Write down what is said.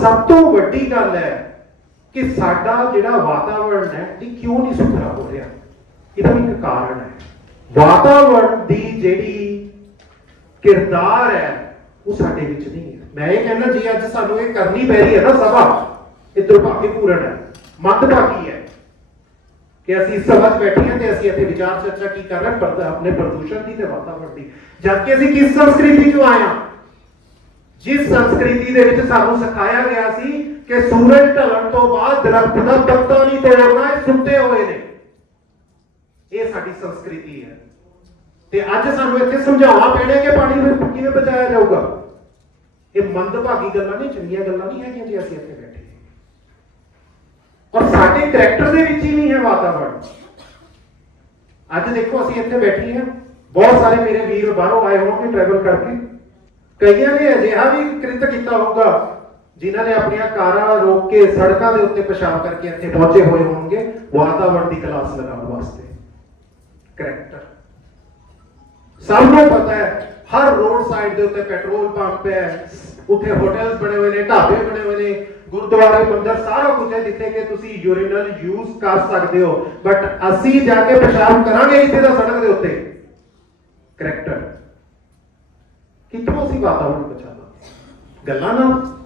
ਸਭ ਤੋਂ ਵੱਡੀ ਗੱਲ ਹੈ ਕਿ ਸਾਡਾ ਜਿਹੜਾ ਵਾਤਾਵਰਣ ਹੈ, ਇਹ ਕਿਉਂ ਨਹੀਂ ਸੁਥਰਾ ਹੋ ਰਿਹਾ? ਇਹਦਾ ਇੱਕ ਕਾਰਨ ਹੈ। ਵਾਤਾਵਰਣ ਦੀ ਜਿਹੜੀ ਕਿਰਦਾਰ ਹੈ, ਉਹ ਸਾਡੇ ਵਿੱਚ ਨਹੀਂ ਹੈ। ਮੈਂ ਇਹ ਕਹਿੰਦਾ ਜੀ, ਅੱਜ ਸਾਨੂੰ ਇਹ ਕਰਨੀ ਪੈ ਰਹੀ ਹੈ ਨਾ ਸਭਾ ਇਹ ਦੁਰਭਾਗੀਪੂਰਨ ਹੈ ਮੰਦਭਾਗੀ ਹੈ ਕਿ ਅਸੀਂ ਸਭਾ 'ਚ ਬੈਠੇ ਹਾਂ ਤੇ ਅਸੀਂ ਇੱਥੇ ਵਿਚਾਰ ਚਰਚਾ ਕੀ ਕਰ ਰਹੇ ਹਾਂ ਆਪਣੇ ਪ੍ਰਦੂਸ਼ਣ ਦੀ ਤੇ ਵਾਤਾਵਰਣ ਦੀ। ਜਦਕਿ ਅਸੀਂ ਕਿਸ ਸੰਸਕ੍ਰਿਤੀ 'ਚੋਂ ਆਏ ਹਾਂ ਜਿਸ ਸੰਸਕ੍ਰਿਤੀ ਦੇ ਵਿੱਚ ਸਾਨੂੰ ਸਿਖਾਇਆ ਗਿਆ ਸੀ ਕਿ ਸੂਰਜ ਢਲਣ ਤੋਂ ਬਾਅਦ ਦਰਖਤ ਦਾ ਪੱਤਾ ਨਹੀਂ ਤੋੜਨਾ, ਇਹ ਸੁੱਤੇ ਹੋਏ ਨੇ। ਇਹ ਸਾਡੀ ਸੰਸਕ੍ਰਿਤੀ ਹੈ। ਤੇ ਅੱਜ ਸਾਨੂੰ ਇੱਥੇ ਸਮਝਾਉਣਾ ਪੈਣਾ ਕਿ ਪਾਣੀ ਨੂੰ ਕਿਵੇਂ ਬਚਾਇਆ ਜਾਊਗਾ। ਇਹ ਮੰਦਭਾਗੀ ਗੱਲਾਂ ਨਹੀਂ, ਚੰਗੀਆਂ ਗੱਲਾਂ ਨਹੀਂ ਹੈਗੀਆਂ ਜੇ ਅਸੀਂ ਇੱਥੇ ਬੈਠੇ। ਔਰ ਸਾਡੇ ਕਰੈਕਟਰ ਦੇ ਵਿੱਚ ਹੀ ਨਹੀਂ ਹੈ ਵਾਤਾਵਰਣ। ਅੱਜ ਦੇਖੋ, ਅਸੀਂ ਇੱਥੇ ਬੈਠੇ ਹਾਂ। ਬਹੁਤ ਸਾਰੇ ਮੇਰੇ ਵੀਰ ਬਾਹਰੋਂ ਆਏ ਹੋਣਗੇ ਟਰੈਵਲ ਕਰਕੇ। ਕਈਆਂ ਨੇ ਅਜਿਹਾ ਵੀ ਕ੍ਰਿਤ ਕੀਤਾ ਹੋਊਗਾ, ਜਿਨ੍ਹਾਂ ਨੇ ਆਪਣੀਆਂ ਕਾਰਾਂ ਰੋਕ ਕੇ ਸੜਕਾਂ ਦੇ ਉੱਤੇ ਪਿਸ਼ਾਬ ਕਰਕੇ ਇੱਥੇ ਪਹੁੰਚੇ ਹੋਏ ਹੋਣਗੇ, ਵਾਤਾਵਰਣ ਦੀ ਕਲਾਸ ਲਗਾਉਣ ਵਾਸਤੇ। ਕਰੈਕਟਰ ਸਭ ਨੂੰ ਪਤਾ ਹੈ, ਹਰ ਰੋਡ ਸਾਈਡ ਦੇ ਉੱਤੇ ਪੈਟਰੋਲ ਪੰਪ ਹੈ, ਉੱਥੇ ਹੋਟਲਸ ਬਣੇ ਹੋਏ ਨੇ, ਢਾਬੇ ਬਣੇ ਹੋਏ ਨੇ, ਗੁਰਦੁਆਰੇ, ਮੰਦਰ, ਸਾਰਾ ਕੁਝ ਹੈ ਜਿੱਥੇ ਕਿ ਤੁਸੀਂ ਯੂਰੀਨਲ ਯੂਜ਼ ਕਰ ਸਕਦੇ ਹੋ। ਬਟ ਅਸੀਂ ਜਾ ਕੇ ਪਿਸ਼ਾਬ ਕਰਾਂਗੇ ਇੱਥੇ ਦਾ ਸੜਕ ਦੇ ਉੱਤੇ। ਕਰੈਕਟਰ ਕਿੱਥੋਂ ਅਸੀਂ ਵਾਤਾਵਰਣ ਬਚਾਵਾਂਗੇ ਗੱਲਾਂ ਨਾਲ